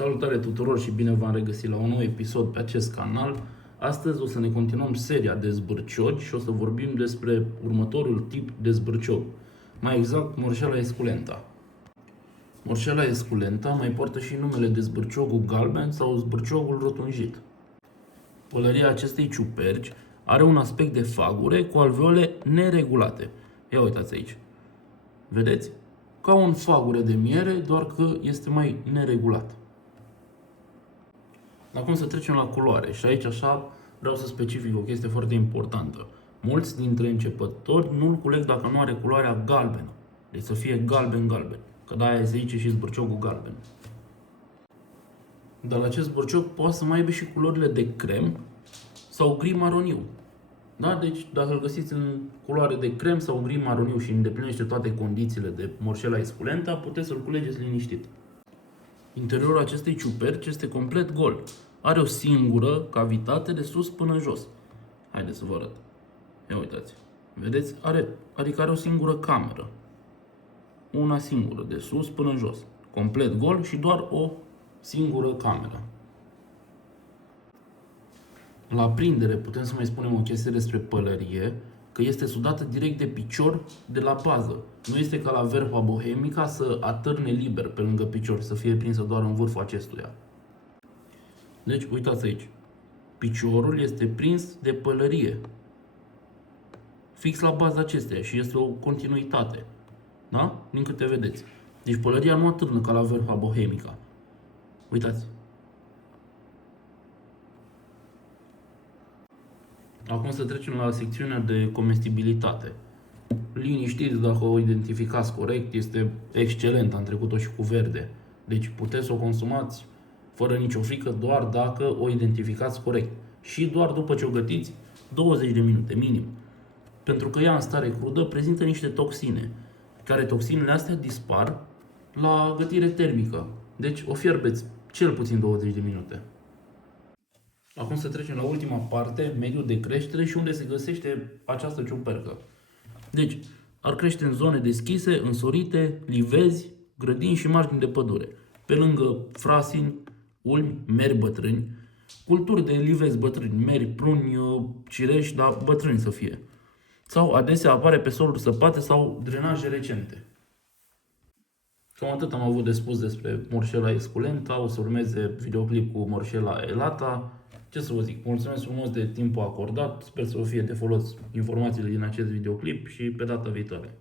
Salutare tuturor și bine v-am regăsit la un nou episod pe acest canal. Astăzi o să ne continuăm seria de zbârciogi și o să vorbim despre următorul tip de zbârciog. Mai exact, Morșela esculenta. Morșela esculenta mai poartă și numele de zbârciogul galben sau zbârciogul rotunjit. Pălăria acestei ciuperci are un aspect de fagure cu alveole neregulate. Ia uitați aici. Vedeți? Ca un fagure de miere, doar că este mai neregulat. Acum să trecem la culoare și aici așa vreau să specific o chestie foarte importantă. Mulți dintre începători nu-l culeg dacă nu are culoarea galbenă. Deci să fie galben-galben, că de-aia se zice și zbârciogul galben. Dar acest zbârciog poate să mai aibă și culorile de crem sau gri maroniu. Da? Deci dacă îl găsiți în culoare de crem sau gri maroniu și îndeplinește toate condițiile de Morșela esculenta, puteți să-l culegeți liniștit. Interiorul acestei ciuperci este complet gol. Are o singură cavitate de sus până jos. Haideți să vă arăt. Ia uitați. Vedeți? Adică are o singură cameră. Una singură, de sus până jos. Complet gol și doar o singură cameră. La aprindere putem să mai spunem o chestie despre pălărie, că este sudată direct de picior de la bază. Nu este ca la Verpa bohemica să atârne liber pe lângă picior, să fie prinsă doar în vârful acestuia. Deci, uitați aici. Piciorul este prins de pălărie. Fix la baza acesteia și este o continuitate. Da? Din câte vedeți. Deci pălăria nu atârnă ca la Verpa bohemica. Uitați. Acum să trecem la secțiunea de comestibilitate. Liniștiți dacă o identificați corect, este excelent, am trecut-o și cu verde. Deci puteți să o consumați fără nicio frică doar dacă o identificați corect. Și doar după ce o gătiți 20 de minute minim. Pentru că ea în stare crudă prezintă niște toxine, care toxinele astea dispar la gătire termică. Deci o fierbeți cel puțin 20 de minute. Acum să trecem la ultima parte, mediul de creștere și unde se găsește această ciupercă. Deci, ar crește în zone deschise, însorite, livezi, grădini și margini de pădure. Pe lângă frasini, ulmi, meri bătrâni, culturi de livezi bătrâni, meri, pruni, cireși, dar bătrâni să fie. Sau adesea apare pe soluri săpate sau drenaje recente. Cam atât am avut de spus despre Morșela esculenta, o să urmeze videoclip cu Morșela elata. Ce să vă zic, mulțumesc frumos de timpul acordat, sper să vă fie de folos informațiile din acest videoclip și pe data viitoare.